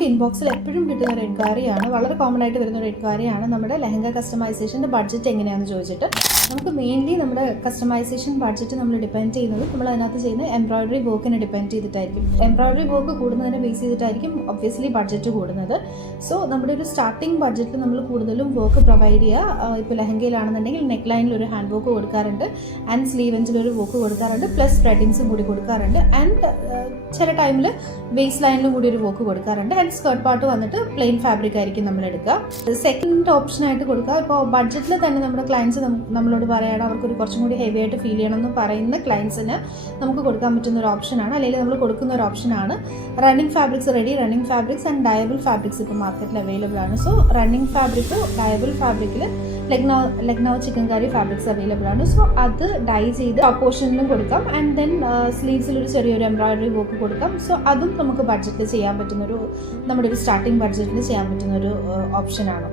നമുക്ക് ഇൻബോക്സിൽ എപ്പോഴും കിട്ടുന്ന ഒരു എൻക്വയറിയാണ്, വളരെ കോമൺ ആയിട്ട് വരുന്ന ഒരു എൻക്വയറിയാണ് നമ്മുടെ ലെഹങ്ക കസ്റ്റമൈസേഷൻ്റെ ബഡ്ജറ്റ് എങ്ങനെയാണെന്ന് ചോദിച്ചിട്ട്. നമുക്ക് മെയിൻലി നമ്മുടെ കസ്റ്റമൈസേഷൻ ബഡ്ജറ്റ് നമ്മൾ ഡിപ്പെൻഡ് ചെയ്യുന്നത് നമ്മൾ അതിനകത്ത് ചെയ്യുന്ന എംബ്രോയിഡറി വർക്കിനെ ഡിപ്പെൻഡ് ചെയ്തിട്ടായിരിക്കും. എംബ്രോയിഡറി വർക്ക് കൂടുന്നതിനെ ബേസ് ചെയ്തിട്ടായിരിക്കും ഒബ്വിയസ്ലി ബഡ്ജറ്റ് കൂടുന്നത്. സോ നമ്മുടെ ഒരു സ്റ്റാർട്ടിംഗ് ബഡ്ജറ്റിൽ നമ്മൾ കൂടുതലും വർക്ക് പ്രൊവൈഡ് ചെയ്യുക. ഇപ്പോൾ ലെഹങ്കയിലാണെന്നുണ്ടെങ്കിൽ നെക്ക് ലൈനിൽ ഒരു ഹാൻഡ് വർക്ക് കൊടുക്കാറുണ്ട്, ആൻഡ് സ്ലീവ് എൻഡിലൊരു വർക്ക് കൊടുക്കാറുണ്ട്, പ്ലസ് സ്പ്രെഡിങ്സും കൂടി കൊടുക്കാറുണ്ട്, ആൻഡ് ചില ടൈമിൽ വേസ്റ്റ് ലൈനിലും കൂടി ഒരു വർക്ക് കൊടുക്കാറുണ്ട്, ആൻഡ് സ്കേർട്ട് പാർട്ട് വന്നിട്ട് പ്ലെയിൻ ഫാബ്രിക് ആയിരിക്കും നമ്മൾ എടുക്കുക. സെക്കൻഡ് ഓപ്ഷനായിട്ട് കൊടുക്കുക. ഇപ്പോൾ ബഡ്ജറ്റിൽ തന്നെ നമ്മുടെ ക്ലയൻസ് നമ്മളോട് പറയുകയാണ് അവർക്കൊരു കുറച്ചും കൂടി ഹെവി ആയിട്ട് ഫീൽ ചെയ്യണമെന്ന് പറയുന്ന ക്ലയൻസിന് നമുക്ക് കൊടുക്കാൻ പറ്റുന്ന ഒരു ഓപ്ഷനാണ്, അല്ലെങ്കിൽ നമ്മൾ കൊടുക്കുന്ന ഒരു ഓപ്ഷനാണ് running fabrics. Running fabrics and ഡയബിൾ fabrics ഇപ്പോൾ മാർക്കറ്റിൽ അവൈലബിൾ ആണ്. സോ റണ്ണിങ് ഫാബ്രിക്കും ഡയബിൾ ഫാബ്രിക്കിൽ ലക്നൗ ചിക്കൻകാരി ഫാബ്രിക്സ് അവൈലബിൾ ആണ്. സോ അത് ഡൈ ചെയ്ത് പോർഷനിലും കൊടുക്കാം, ആൻഡ് ദെൻ സ്ലീവ്സിൽ ഒരു ചെറിയൊരു എംബ്രോയിഡറി വർക്ക് കൊടുക്കാം. സോ അതും നമുക്ക് ബഡ്ജറ്റിൽ ചെയ്യാൻ പറ്റുന്നൊരു, നമ്മുടെ ഒരു സ്റ്റാർട്ടിംഗ് ബഡ്ജറ്റിൽ ചെയ്യാൻ പറ്റുന്നൊരു ഓപ്ഷനാണ്.